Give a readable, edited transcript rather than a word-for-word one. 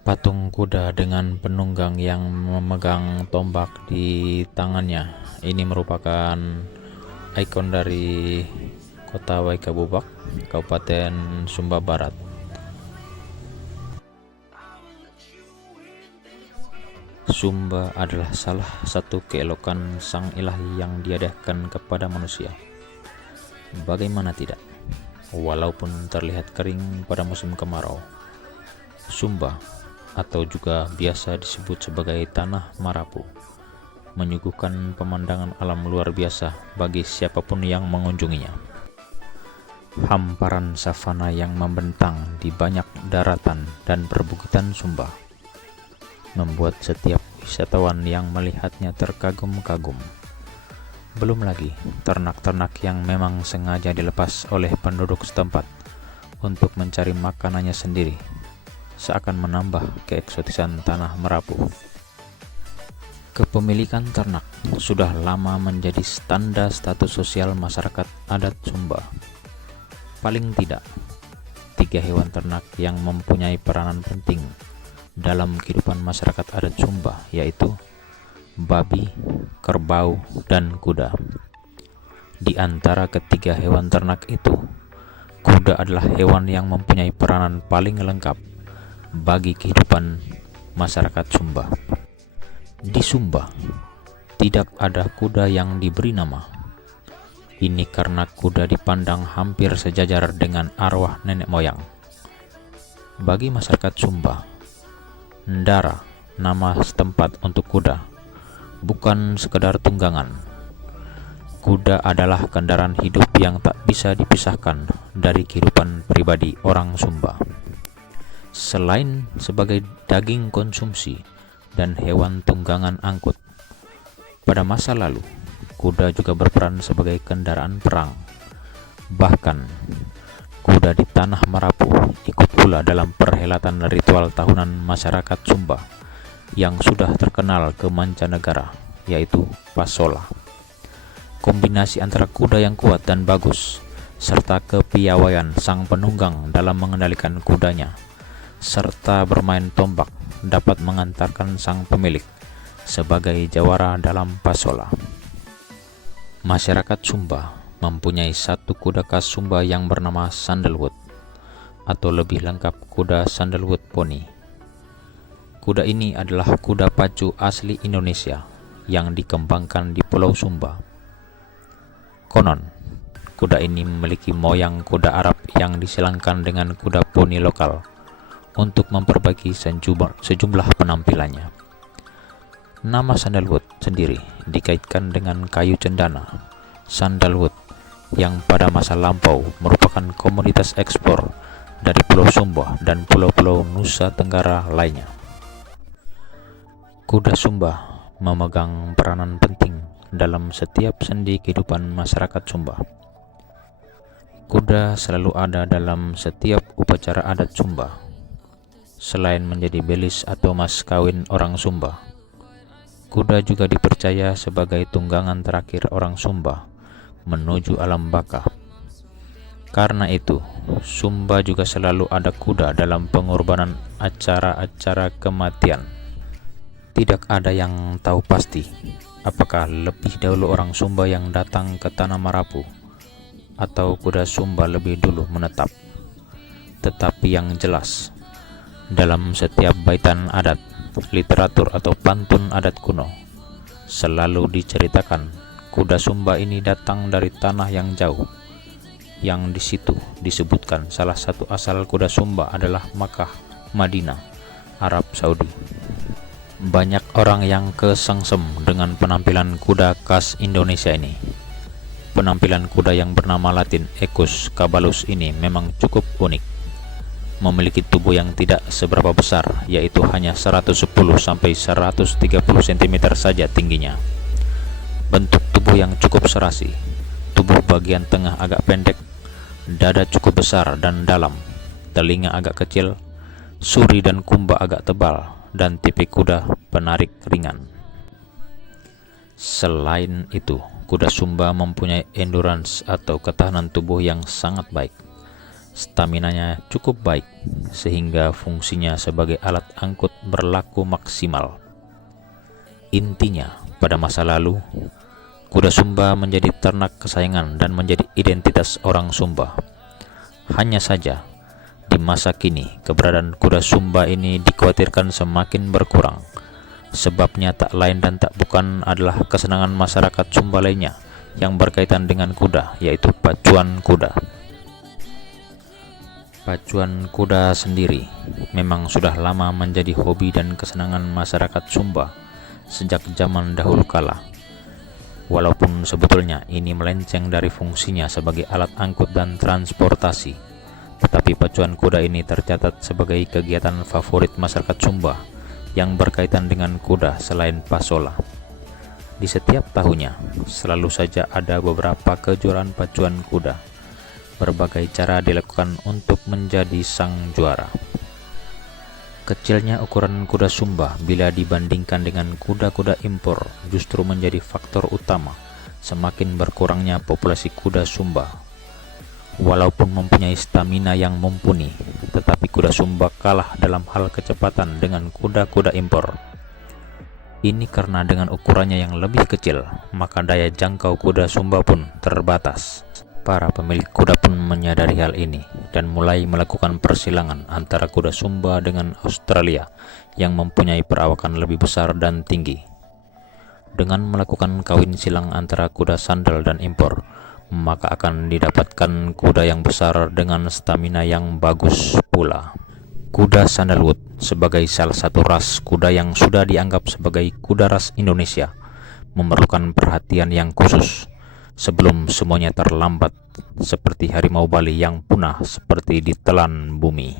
Patung kuda dengan penunggang yang memegang tombak di tangannya. Ini merupakan ikon dari Kota Waikabubak, Kabupaten Sumba Barat. Sumba adalah salah satu keelokan sang ilahi yang diadakan kepada manusia. Bagaimana tidak? Walaupun terlihat kering pada musim kemarau, Sumba atau juga biasa disebut sebagai Tanah Marapu menyuguhkan pemandangan alam luar biasa bagi siapapun yang mengunjunginya. Hamparan savana yang membentang di banyak daratan dan perbukitan Sumba membuat setiap wisatawan yang melihatnya terkagum-kagum. Belum lagi ternak-ternak yang memang sengaja dilepas oleh penduduk setempat untuk mencari makanannya sendiri, seakan menambah keeksotisan Tanah Merapu. Kepemilikan ternak sudah lama menjadi tanda status sosial masyarakat adat Sumba. Paling tidak, 3 hewan ternak yang mempunyai peranan penting dalam kehidupan masyarakat adat Sumba, yaitu babi, kerbau, dan kuda. Di antara ketiga hewan ternak itu, kuda adalah hewan yang mempunyai peranan paling lengkap bagi kehidupan masyarakat Sumba. Di Sumba, tidak ada kuda yang diberi nama. Ini karena kuda dipandang hampir sejajar dengan arwah nenek moyang. Bagi masyarakat Sumba, Ndara, nama setempat untuk kuda, bukan sekedar tunggangan. Kuda adalah kendaraan hidup yang tak bisa dipisahkan dari kehidupan pribadi orang Sumba. Selain sebagai daging konsumsi dan hewan tunggangan angkut, pada masa lalu kuda juga berperan sebagai kendaraan perang. Bahkan kuda di Tanah Marapu ikut pula dalam perhelatan ritual tahunan masyarakat Sumba yang sudah terkenal ke mancanegara, yaitu Pasola. Kombinasi antara kuda yang kuat dan bagus serta kepiawaian sang penunggang dalam mengendalikan kudanya serta bermain tombak dapat mengantarkan sang pemilik sebagai jawara dalam Pasola. Masyarakat Sumba mempunyai satu kuda khas Sumba yang bernama Sandalwood, atau lebih lengkap kuda Sandalwood Pony. Kuda ini adalah kuda pacu asli Indonesia yang dikembangkan di Pulau Sumba. Konon, kuda ini memiliki moyang kuda Arab yang disilangkan dengan kuda poni lokal untuk memperbaiki sejumlah penampilannya. Nama Sandalwood sendiri dikaitkan dengan kayu cendana, sandalwood, yang pada masa lampau merupakan komoditas ekspor dari Pulau Sumba dan pulau-pulau Nusa Tenggara lainnya. Kuda Sumba memegang peranan penting dalam setiap sendi kehidupan masyarakat Sumba. Kuda selalu ada dalam setiap upacara adat Sumba. Selain menjadi belis atau mas kawin orang Sumba, kuda juga dipercaya sebagai tunggangan terakhir orang Sumba menuju alam baka. Karena itu, Sumba juga selalu ada kuda dalam pengorbanan acara-acara kematian. Tidak ada yang tahu pasti apakah lebih dahulu orang Sumba yang datang ke Tanah Marapu atau kuda Sumba lebih dulu menetap. Tetapi yang jelas, dalam setiap baitan adat, literatur atau pantun adat kuno, selalu diceritakan kuda Sumba ini datang dari tanah yang jauh, yang di situ disebutkan salah satu asal kuda Sumba adalah Makkah, Madinah, Arab Saudi. Banyak orang yang kesengsem dengan penampilan kuda khas Indonesia ini. Penampilan kuda yang bernama Latin Equus caballus ini memang cukup unik. Memiliki tubuh yang tidak seberapa besar, yaitu hanya 110-130 cm saja tingginya. Bentuk tubuh yang cukup serasi, tubuh bagian tengah agak pendek, dada cukup besar dan dalam, telinga agak kecil, suri dan kumba agak tebal, dan tipik kuda penarik ringan. Selain itu, kuda Sumba mempunyai endurance atau ketahanan tubuh yang sangat baik. Staminanya cukup baik sehingga fungsinya sebagai alat angkut berlaku maksimal. Intinya, pada masa lalu, kuda Sumba menjadi ternak kesayangan dan menjadi identitas orang Sumba. Hanya saja, di masa kini, keberadaan kuda Sumba ini dikhawatirkan semakin berkurang. Sebabnya tak lain dan tak bukan adalah kesenangan masyarakat Sumba lainnya yang berkaitan dengan kuda, yaitu pacuan kuda. Pacuan kuda sendiri memang sudah lama menjadi hobi dan kesenangan masyarakat Sumba sejak zaman dahulu kala. Walaupun sebetulnya ini melenceng dari fungsinya sebagai alat angkut dan transportasi, tetapi pacuan kuda ini tercatat sebagai kegiatan favorit masyarakat Sumba yang berkaitan dengan kuda selain pasola. Di setiap tahunnya selalu saja ada beberapa kejuaraan pacuan kuda. Berbagai cara dilakukan untuk menjadi sang juara. Kecilnya ukuran kuda Sumba bila dibandingkan dengan kuda-kuda impor justru menjadi faktor utama semakin berkurangnya populasi kuda Sumba. Walaupun mempunyai stamina yang mumpuni, tetapi kuda Sumba kalah dalam hal kecepatan dengan kuda-kuda impor. Ini karena dengan ukurannya yang lebih kecil, maka daya jangkau kuda Sumba pun terbatas. Para pemilik kuda pun menyadari hal ini dan mulai melakukan persilangan antara kuda Sumba dengan Australia yang mempunyai perawakan lebih besar dan tinggi. Dengan melakukan kawin silang antara kuda sandal dan impor, maka akan didapatkan kuda yang besar dengan stamina yang bagus pula. Kuda Sandalwood sebagai salah satu ras kuda yang sudah dianggap sebagai kuda ras Indonesia memerlukan perhatian yang khusus sebelum semuanya terlambat seperti harimau Bali yang punah seperti ditelan bumi.